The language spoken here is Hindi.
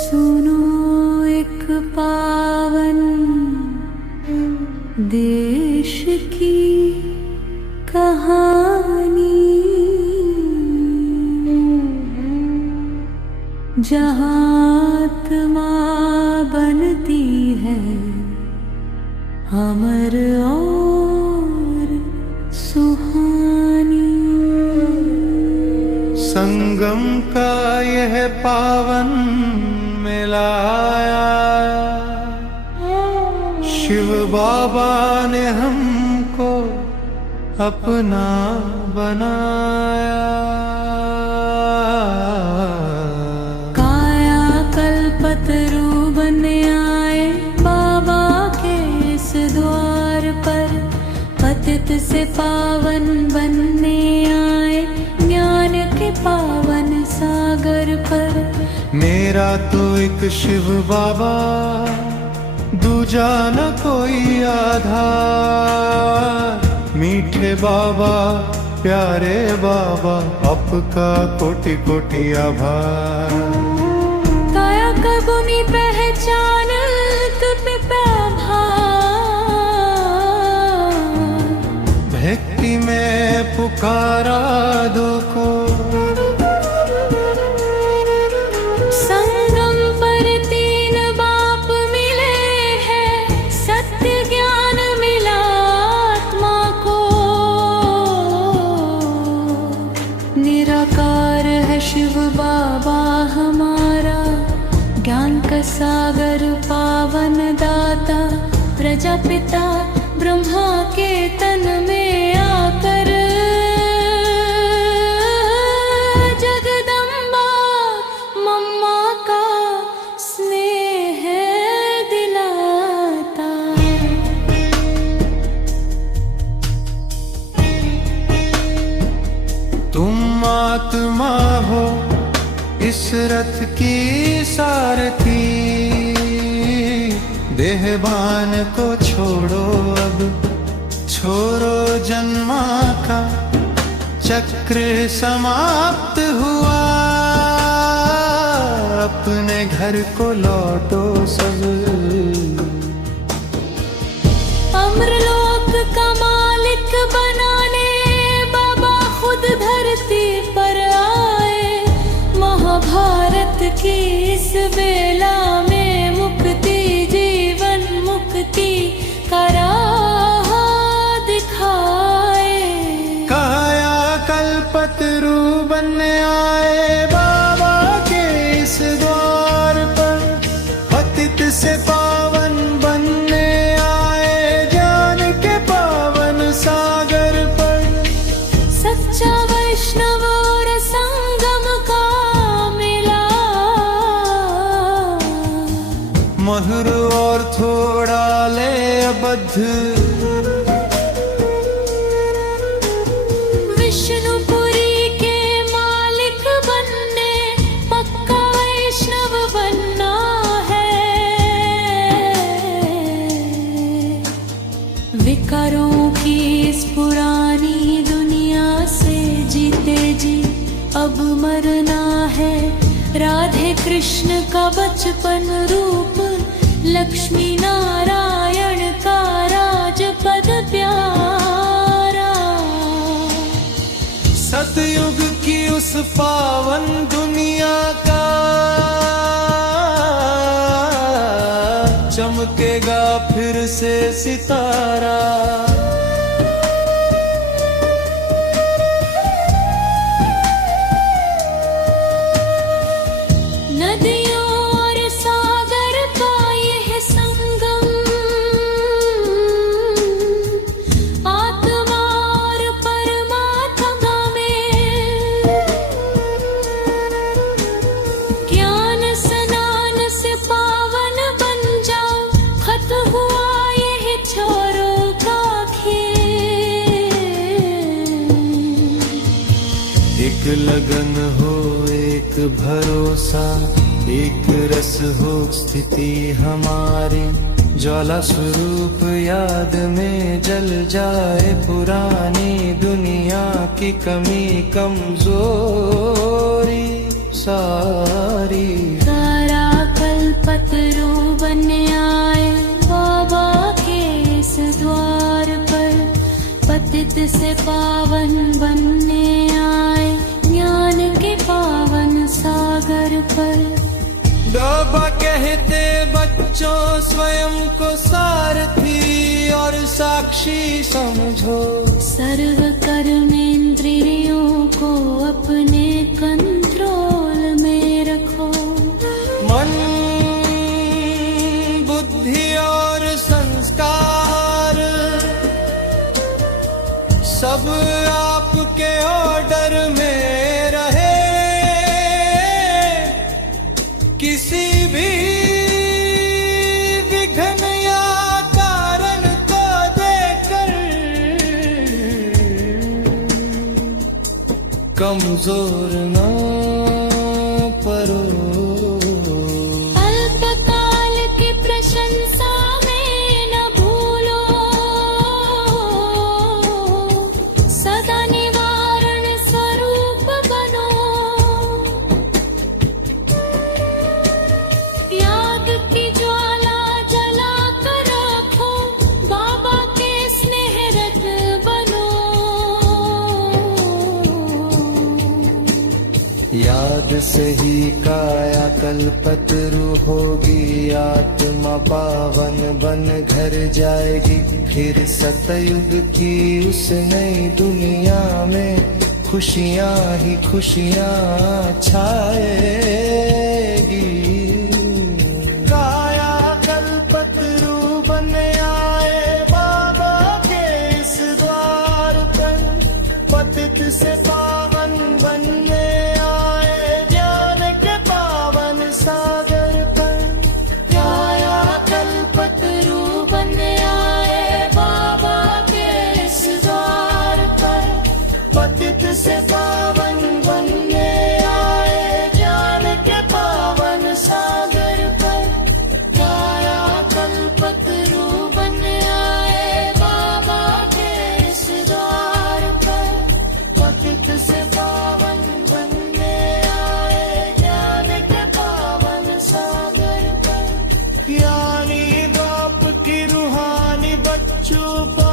सुनो एक पावन देश की कहानी, जहाँ आत्मा बनती है अमर और सुहानी। संगम का यह पावन मिलाया, शिव बाबा ने हमको अपना बनाया। काया कल्पतरु बन आए बाबा के इस द्वार पर, पतित से पावन बनने आए ज्ञान के पावन सागर पर। मेरा तो एक शिव बाबा, दूजा न कोई आधार। मीठे बाबा प्यारे बाबा, आपका कोटि कोटि आभार। काया कबूनी पहचान तुम पे आभार, भक्ति में पुकारा दो को। संगम पर तीन बाप मिले हैं, सत्य ज्ञान मिला आत्मा को। निराकार है शिव बाबा हमारा, ज्ञान का सागर पावन दाता। प्रजापिता ब्रह्मा के तन में आकर जगदम्बा मम्मा का स्नेह दिलाता। तुम आत्मा हो इस रथ की सारथी, देहबान को छोड़ो अब, छोड़ो जन्मा का चक्र समाप्त हुआ। अपने घर को लौटो सब, अमरलोक का मालिक बनाने बाबा खुद धरती पर आए। महाभारत की इस बेला में मुक्ति, जीवन मुक्ति का राह दिखाए। काया कल्पतरु बनने आए बाबा के इस द्वार पर, पतित से पावन बनने आए ज्ञान के पावन सागर पर। सच्चा वैष्णव और संगम का मिला, महुर और थोड़ा ले बद्ध। विष्णुपुरी के मालिक बनने पक्का वैष्णव बनना है। विकारों की इस पुरानी दुनिया से जीते जी अब मरना है। राधे कृष्ण का बचपन रूप, लक्ष्मी नारायण का राजपद प्यारा। सतयुग की उस पावन दुनिया का चमकेगा फिर से सितारा। नदियों और सागर का यह संगम, आत्मा और परमात्मा में ज्ञान स्नान से पावन बन जाओ। खत्म हुआ यह छोरों का खेल। एक लगन हो एक भरोसा, एक रस हो स्थिति हमारी। ज्वाला स्वरूप याद में जल जाए पुरानी दुनिया। की कमी कमजोरी सारी। तारा कल्पतरू बन आए बाबा के इस द्वार पर, पतित से पावन बनने आए ज्ञान के पावन सागर पर। बाबा कहते बच्चों स्वयं को सारथी और साक्षी समझो। सर्व कर्मेंद्रियों को अपने कंट्रोल में रखो। मन बुद्धि और संस्कार सब आपके ऑर्डर में रहे। किसी भी विघ्न या कारण को देकर कमजोर ना परो। अल्पकाल की प्रशंसा में न भूलो, सदा निवारण स्वरूप बनो। याद की ज्वाला जला कर रखो, बाबा के स्नेह रत बनो। याद से ही काया कल्पतरू होगी, आत्मा पावन बन घर जाएगी। फिर सतयुग की उस नई दुनिया में खुशियां ही खुशियां छाएगी। काया कल्पतरू बन आए बाबा के इस द्वार पर, पतित से पावन बनने आए ज्ञान के पावन सागर पर। काया कल्पतरू बन आए बाबा के इस द्वार पर, पतित से पावन बनने आए ज्ञान के पावन सागर पर। काया कल्पतरू बन आए बाबा के इस द्वार पर, पतित से पावन बनने आए ज्ञान के पावन सागर पर। यानी बाप की रूहानी बच्चों पर